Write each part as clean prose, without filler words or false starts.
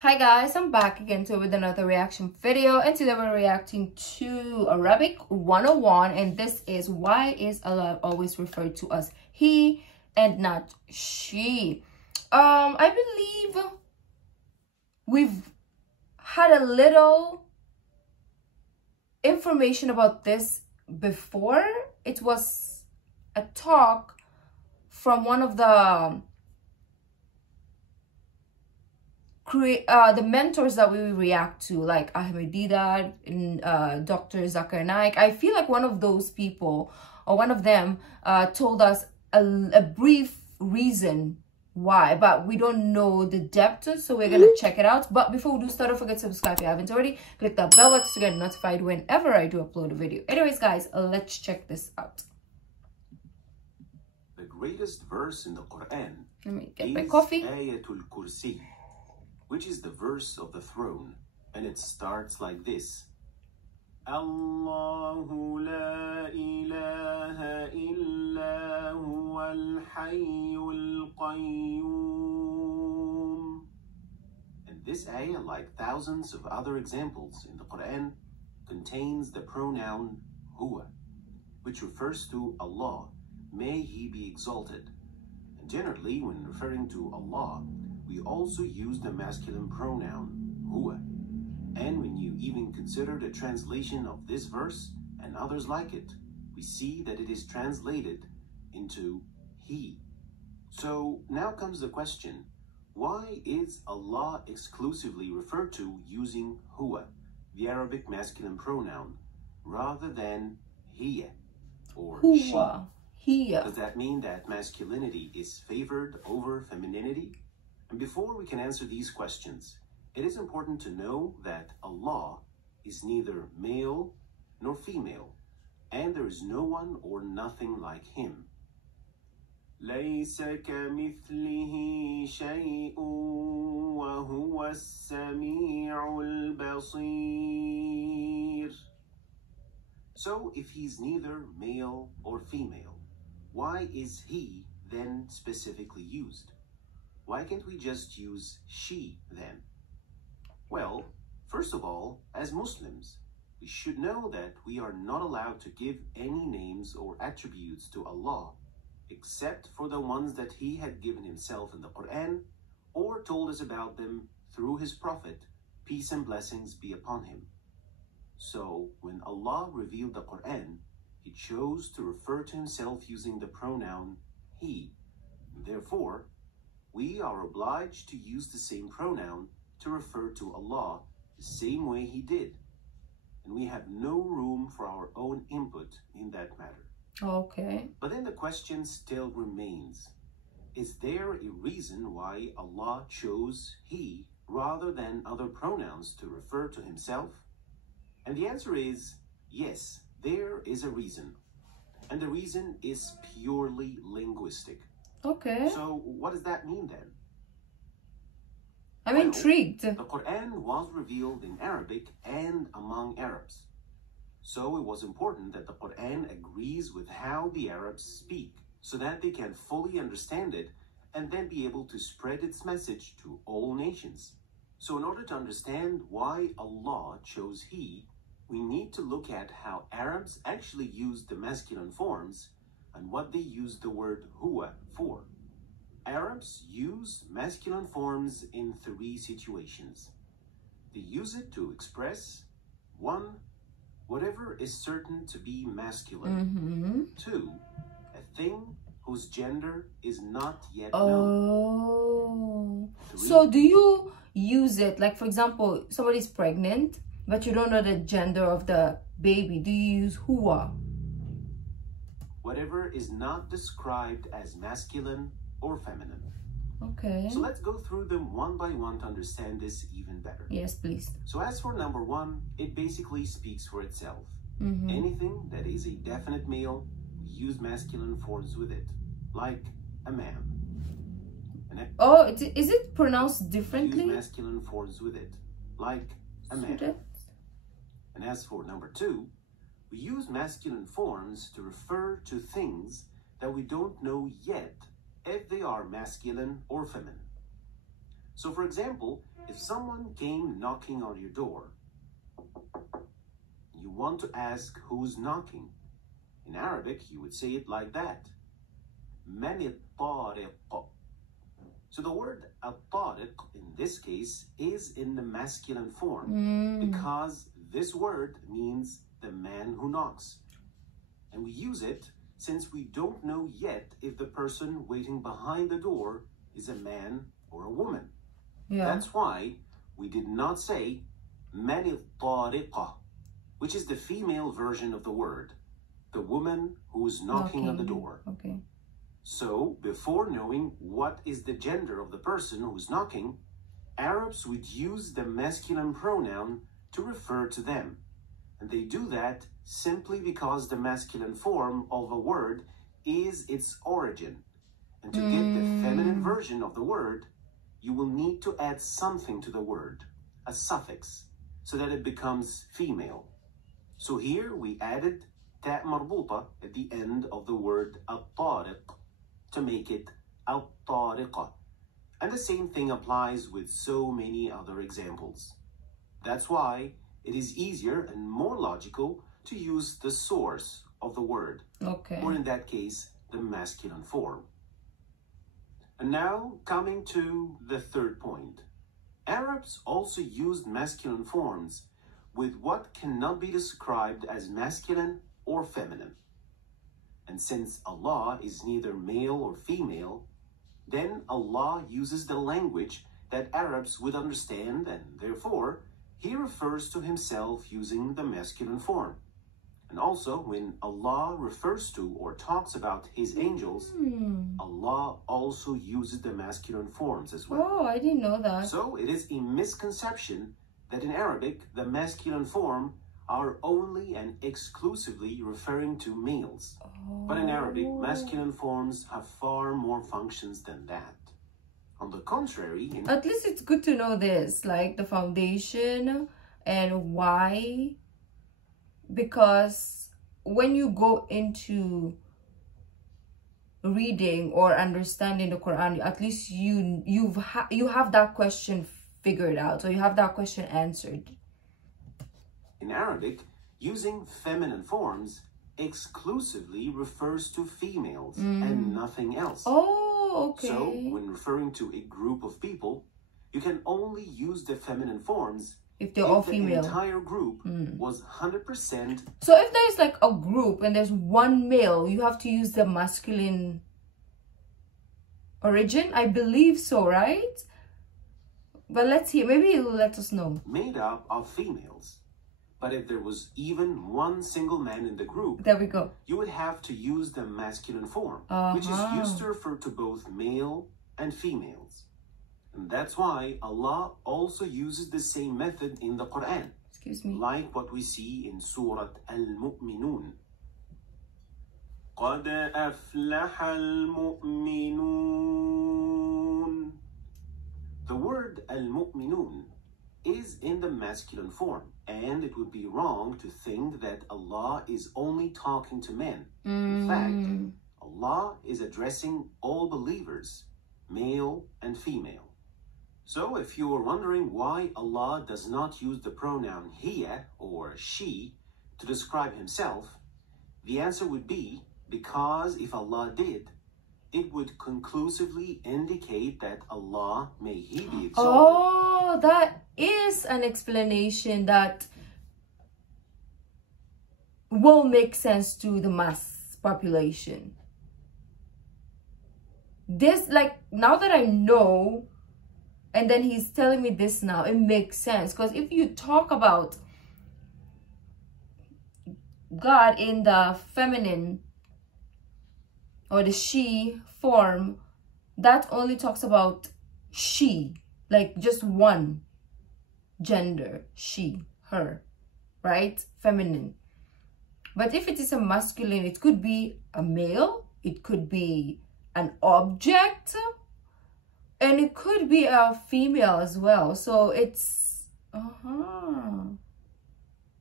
Hi guys, I'm back again with another reaction video, and today we're reacting to Arabic 101, and this is why is Allah always referred to as he and not she. I believe we've had a little information about this before. It was a talk from one of the mentors that we react to, like Ahmedida and Dr. Zakir Naik. I feel like one of those people, or one of them, told us a brief reason why, but we don't know the depth, so we're gonna check it out. But before we do start, don't forget to subscribe if you haven't already. Click that bell button to get notified whenever I do upload a video. Anyways guys, let's check this out. The greatest verse in the Quran Let me get my coffee. Ayatul Kursi, which is the verse of the throne, and it starts like this: Allahu la ilaha illa huwa al-hayyul qayyum. And this ayah, like thousands of other examples in the Quran, contains the pronoun huwa, which refers to Allah, may he be exalted. And generally, when referring to Allah, we also use the masculine pronoun, huwa. And when you even consider the translation of this verse and others like it, we see that it is translated into he. So now comes the question, why is Allah exclusively referred to using huwa, the Arabic masculine pronoun, rather than hiya or Huwa. she? Does that mean that masculinity is favored over femininity? And before we can answer these questions, it is important to know that Allah is neither male nor female, and there is no one or nothing like him. لَيْسَ كَمِثْلِهِ شَيْءٌ وَهُوَ السَّمِيعُ الْبَصِيرُ. So if he's neither male or female, why is he then specifically used? Why can't we just use she then? Well, first of all, as Muslims, we should know that we are not allowed to give any names or attributes to Allah, except for the ones that he had given himself in the Quran, or told us about them through his Prophet, peace and blessings be upon him. So, when Allah revealed the Quran, he chose to refer to himself using the pronoun he. Therefore, we are obliged to use the same pronoun to refer to Allah the same way he did. And we have no room for our own input in that matter. Okay. But then the question still remains. Is there a reason why Allah chose he rather than other pronouns to refer to himself? And the answer is yes, there is a reason. And the reason is purely linguistic. Okay. So what does that mean then? I'm intrigued. The Quran was revealed in Arabic and among Arabs. So it was important that the Quran agrees with how the Arabs speak, so that they can fully understand it and then be able to spread its message to all nations. So in order to understand why Allah chose he, we need to look at how Arabs actually used the masculine forms and what they used the word huwa for. Arabs use masculine forms in three situations. They use it to express, 1, whatever is certain to be masculine. 2, a thing whose gender is not yet known. 3, so do you use it, like for example, somebody's pregnant, but you don't know the gender of the baby? Do you use huwa? Whatever is not described as masculine or feminine. Okay. So let's go through them one by one to understand this even better. Yes, please. So as for number 1, it basically speaks for itself. Anything that is a definite male, we use masculine forms with it, like a man. Is it pronounced differently? We use masculine forms with it, like a man. And as for number 2, we use masculine forms to refer to things that we don't know yet if they are masculine or feminine. So for example, if someone came knocking on your door, you want to ask who's knocking. In Arabic, you would say it like that. من الطارق. So the word al-tariq in this case is in the masculine form because this word means the man who knocks. And we use it since we don't know yet if the person waiting behind the door is a man or a woman. Yeah. That's why we did not say من الطارقة, which is the female version of the word, the woman who is knocking on the door. Okay. So, before knowing what is the gender of the person who's knocking, Arabs would use the masculine pronoun to refer to them. And they do that simply because the masculine form of a word is its origin. And to get the feminine version of the word, you will need to add something to the word, a suffix, so that it becomes female. So here we added ta' marbuta at the end of the word al-tariq to make it al-tariqa. And the same thing applies with so many other examples. That's why it is easier and more logical to use the source of the word, or in that case, the masculine form. And now, coming to the third point. Arabs also used masculine forms with what cannot be described as masculine or feminine. And since Allah is neither male or female, then Allah uses the language that Arabs would understand, and therefore, He refers to Himself using the masculine form. And also, when Allah refers to or talks about His angels, Allah also uses the masculine forms as well. Oh, I didn't know that. So, it is a misconception that in Arabic, the masculine form are only and exclusively referring to males. But in Arabic, masculine forms have far more functions than that. On the contrary, at least it's good to know this, like the foundation and why. Because when you go into reading or understanding the Quran, at least you have that question figured out, so you have that question answered. In Arabic, using feminine forms exclusively refers to females and nothing else. Oh, okay. So, when referring to a group of people, you can only use the feminine forms if they're all female. The entire group was 100%. So if there's like a group and there's one male, you have to use the masculine origin? I believe so, right? But let's hear. Maybe it'll let us know. Made up of females. But if there was even one single man in the group, there we go, you would have to use the masculine form, which is used to refer to both male and females. And that's why Allah also uses the same method in the Quran. Excuse me. Like what we see in Surah Al-Mu'minun. قَدْ أَفْلَحَ الْمُؤْمِنُونَ. The word Al-Mu'minun is in the masculine form, and it would be wrong to think that Allah is only talking to men. In fact, Allah is addressing all believers, male and female. So if you are wondering why Allah does not use the pronoun hiya or she to describe Himself, the answer would be because if Allah did, it would conclusively indicate that Allah, may He be exalted. Oh, that is an explanation that will make sense to the mass population. This, like, now that I know, and then he's telling me this now, it makes sense. Because if you talk about God in the feminine or the she form, that only talks about she, like just one gender, she, her, right? Feminine. But if it is a masculine, it could be a male, it could be an object, and it could be a female as well. So it's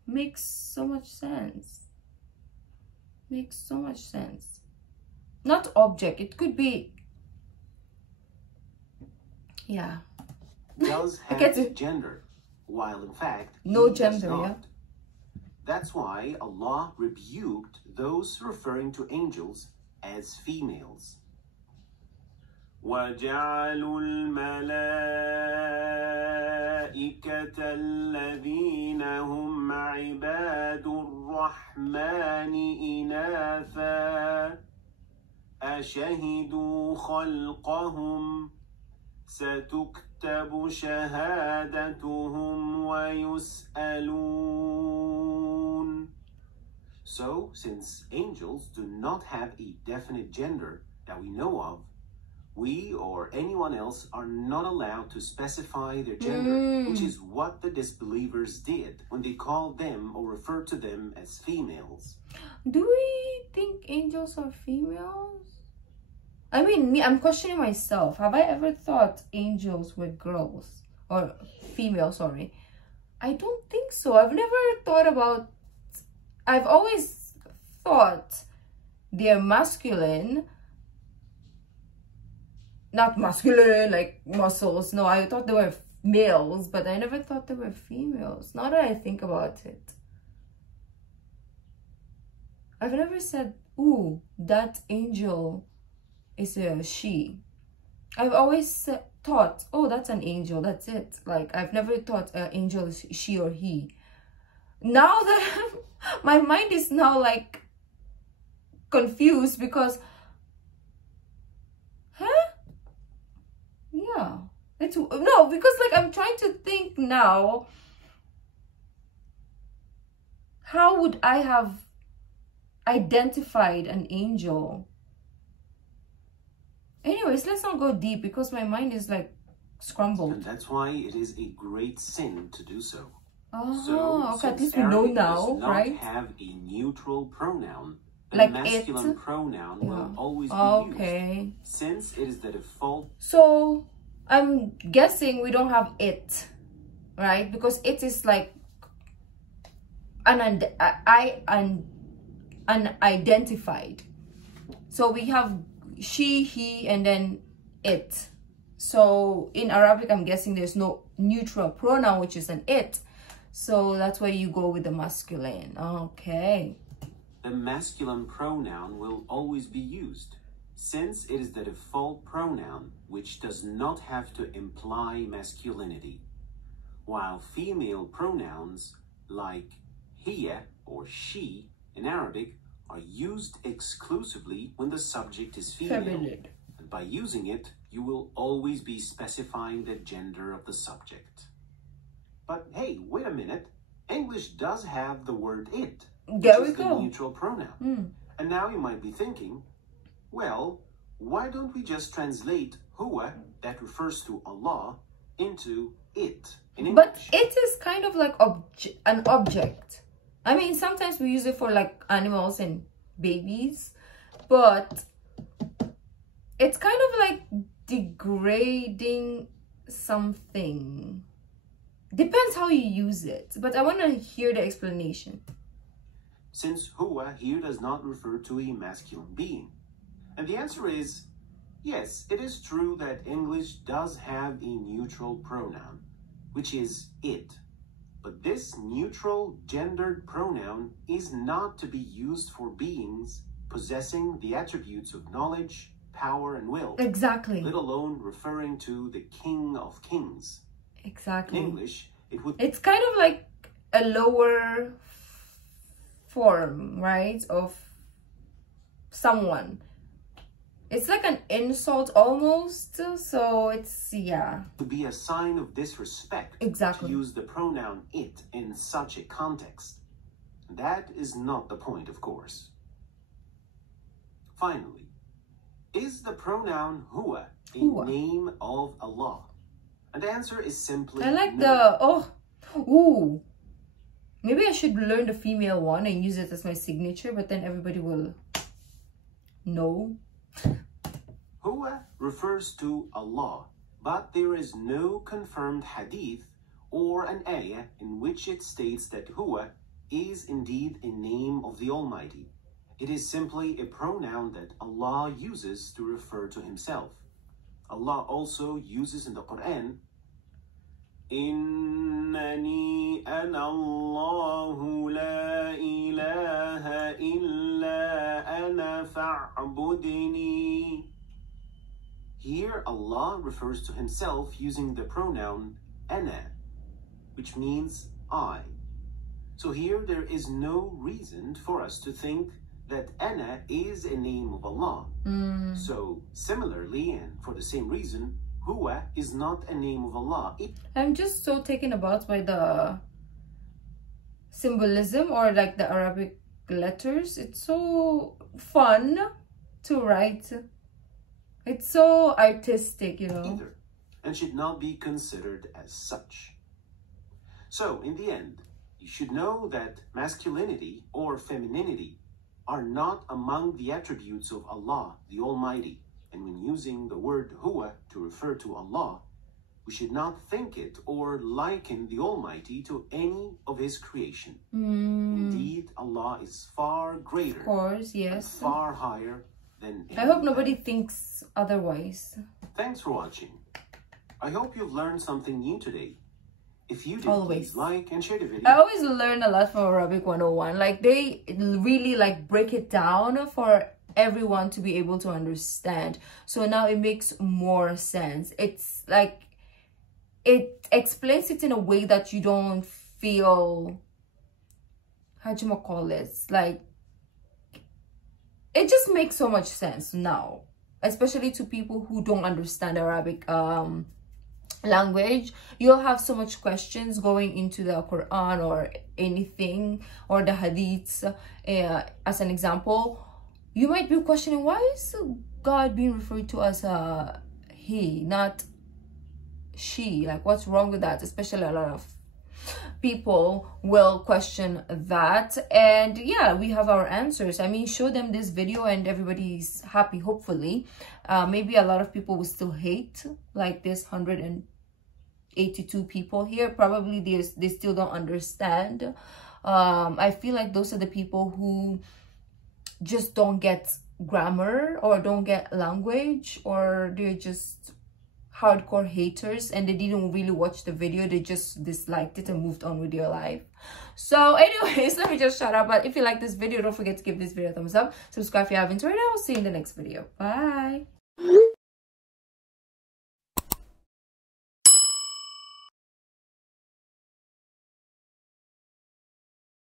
makes so much sense. Makes so much sense. Not object, it could be, yeah. does I have get a it. gender, while in fact No he does gender, yeah. not. That's why Allah rebuked those referring to angels as females. وَجَعَلُوا الْمَلَائِكَةَ الَّذِينَ هُمْ عِبَادُ الرَّحْمَنِ إِنَاثًا أَشَهِدُوا خَلْقَهُمْ سَتُكْتَبُ شَهَادَتُهُمْ وَيُسْأَلُونَ. So, since angels do not have a definite gender that we know of, we or anyone else are not allowed to specify their gender, which is what the disbelievers did when they called them or referred to them as females. Do we think angels are females? I mean, me, I'm questioning myself. Have I ever thought angels were girls? Or female, sorry. I don't think so. I've never thought about... I've always thought they're masculine. Not masculine, like muscles. No, I thought they were males, but I never thought they were females. Now that I think about it. I've never said, ooh, that angel is a she. I've always thought, oh, that's an angel, that's it. Like, I've never thought angel is she or he. Now that my mind is now like confused because, yeah, it's no, because like I'm trying to think now, how would I have identified an angel? Anyways, let's not go deep because my mind is like scrambled. And that's why it is a great sin to do so. Oh, okay, at least we Arabic know now, does not right? have a neutral pronoun. The Like masculine it? pronoun Yeah. will always be Okay. used, since it is the default. So, I'm guessing we don't have it, right? Because it is like unidentified. So we have she, he, and then it. So in Arabic, I'm guessing there's no neutral pronoun, which is an it. So that's why you go with the masculine. Okay. The masculine pronoun will always be used, since it is the default pronoun, which does not have to imply masculinity, while female pronouns like hiya or she in Arabic are used exclusively when the subject is female. Feminine. And by using it, you will always be specifying the gender of the subject. But hey, wait a minute. English does have the word it, There we which is the go. neutral pronoun. And now you might be thinking, well, why don't we just translate huwa, that refers to Allah, into it in English? But it is kind of like an object. I mean, sometimes we use it for like animals and babies, but it's kind of like degrading something. Depends how you use it, but I want to hear the explanation. Since huwa here does not refer to a masculine being. And the answer is, yes, it is true that English does have a neutral pronoun, which is it. But this neutral gendered pronoun is not to be used for beings possessing the attributes of knowledge, power, and will. Exactly. Let alone referring to the King of Kings. Exactly. In English, it would... It's kind of like a lower form, right, of someone. It's like an insult almost, so it's, yeah. To be a sign of disrespect. Exactly. To use the pronoun it in such a context. That is not the point, of course. Finally, is the pronoun huwa a name of Allah? And the answer is simply I like no. ooh. Maybe I should learn the female one and use it as my signature, but then everybody will know. Huwa refers to Allah, but there is no confirmed hadith or an ayah in which it states that huwa is indeed a name of the Almighty. It is simply a pronoun that Allah uses to refer to himself. Allah also uses in the Quran إنني أنا الله لا إله إلا أنا فاعبدني. Here Allah refers to himself using the pronoun أنا, which means I. So here there is no reason for us to think that Ana is a name of Allah. So similarly, and for the same reason, Huwa is not a name of Allah. I'm just so taken aback by the symbolism, or like the Arabic letters. It's so fun to write. It's so artistic, you know. Either, and should not be considered as such. So in the end, you should know that masculinity or femininity are not among the attributes of Allah, the Almighty. And when using the word Huwa to refer to Allah, we should not think it or liken the Almighty to any of His creation. Indeed, Allah is far greater, of course, yes, and far higher than any. I hope nobody thinks otherwise. Thanks for watching. I hope you've learned something new today. If you did, Always please like and share the video. I always learn a lot from Arabic 101. Like, they really like break it down for everyone to be able to understand. So now it makes more sense. It's like it explains it in a way that you don't feel, how do you call it, like, it just makes so much sense now, especially to people who don't understand Arabic language. You'll have so much questions going into the Quran or anything, or the hadiths. As an example, you might be questioning, why is God being referred to as he, not she? Like, what's wrong with that? Especially a lot of people will question that. And yeah, we have our answers. I mean, show them this video and everybody's happy, hopefully. Maybe a lot of people will still hate, like this 182 people here. Probably they still don't understand. I feel like those are the people who just don't get grammar or don't get language, or they're just hardcore haters and they didn't really watch the video. They just disliked it and moved on with their life. So anyways, let me just shut up. But if you like this video, don't forget to give this video a thumbs up, subscribe if you haven't already. I'll see you in the next video. Bye.